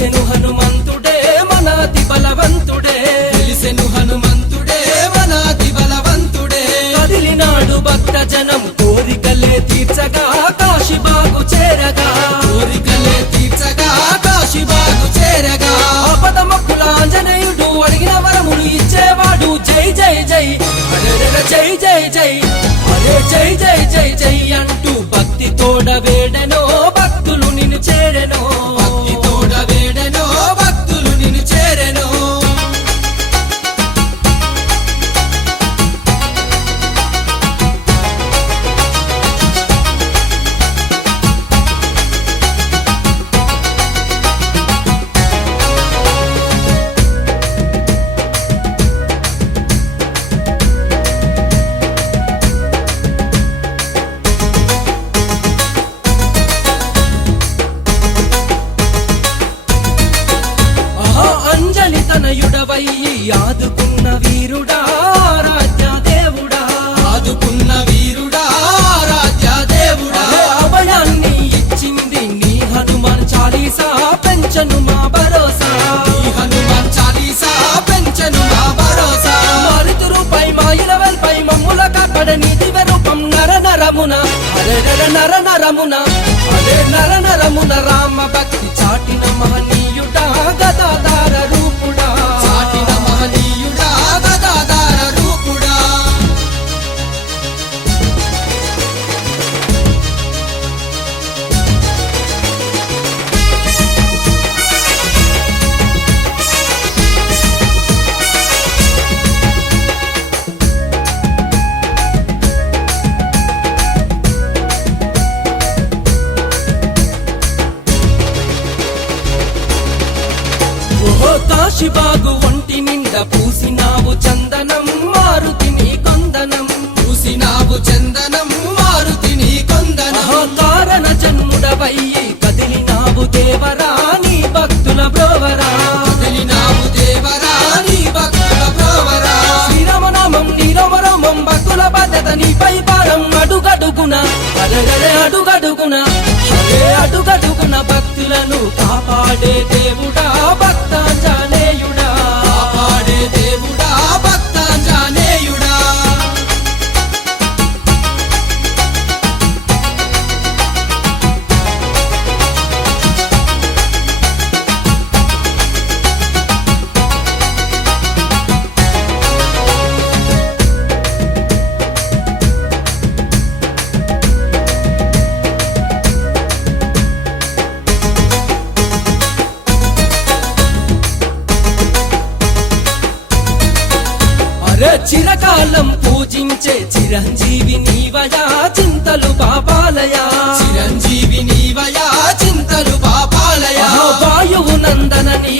తెలిసెను హనుమంతుడే మనాతి బలవంతుడే తెలిసెను హనుమంతుడే మనాతి బలవంతుడే కదిలినాడు భక్త జనం కోరికలే తీర్చగా కాశీబాగు చేరగా కోరికలే తీర్చగా కాశీబాగు చేరగా ఆపద మొక్కుల ఆంజనేయుడు అడిగిన వరములు ఇచ్చేవాడు జై జై జై అరెరెర జై జై జై అరే జై జై జై జై అంటూ భక్తి తోడ వేడెనో భక్తులు నిన్ను చేరెనో భక్తి తోడ వేడెనో భక్తులు నిన్ను చేరెనో అంజలి తనయుడవయ్యి ఆదుకున్న వీరుడా ఆరాధ్య దేవుడా ఆదుకున్న వీరుడా ఆరాధ్య దేవుడా అభయాన్ని ఇచ్చింది నీ హనుమాన్ చాలీసా పెంచను మా భరోసా ఈ హనుమాన్ చాలీసా పెంచెను మా భరోసా మారుతురుపై మా ఇలవల్పై మమ్ముల కాపాడని దివ్య రూపం నర నరమున అరెరెర నర నరమున అదే నర నరమున రామ భక్తి చాటిన మహనీయుడా గదాధార రూపుడా చాటిన మహనీయుడా గదాధార రూపుడా ఓహో కాశీబాగు ఒంటి నిండా పూసినావు చందనం మారుతి నీ కొందనం చూసినావు చందనం మారుతి నీ కొందనం కారణ జన్ముడవయ్యి కదిలినావు దేవరా నీ భక్తుల బ్రోవరా వదిలినావు దేవరా నీ భక్తుల బ్రోవరా శ్రీరామనామం నీరమరామం భక్తుల బాధ్యత నీపై భారం అడుగడుగున అరెరెరే అడుగడుగున అరే అడుగడుగున భక్తులను కాపాడే దేవుడా భక్తాంజనేయుడా కాపాడే దేవుడా భక్తాంజనేయుడా అరే చిరకాలం పూజించే చిరంజీవి నీవయా చింతలు పాపాలయా చిరంజీవి నీవయా చింతలు పాపాలయా వాయువు నందన నీ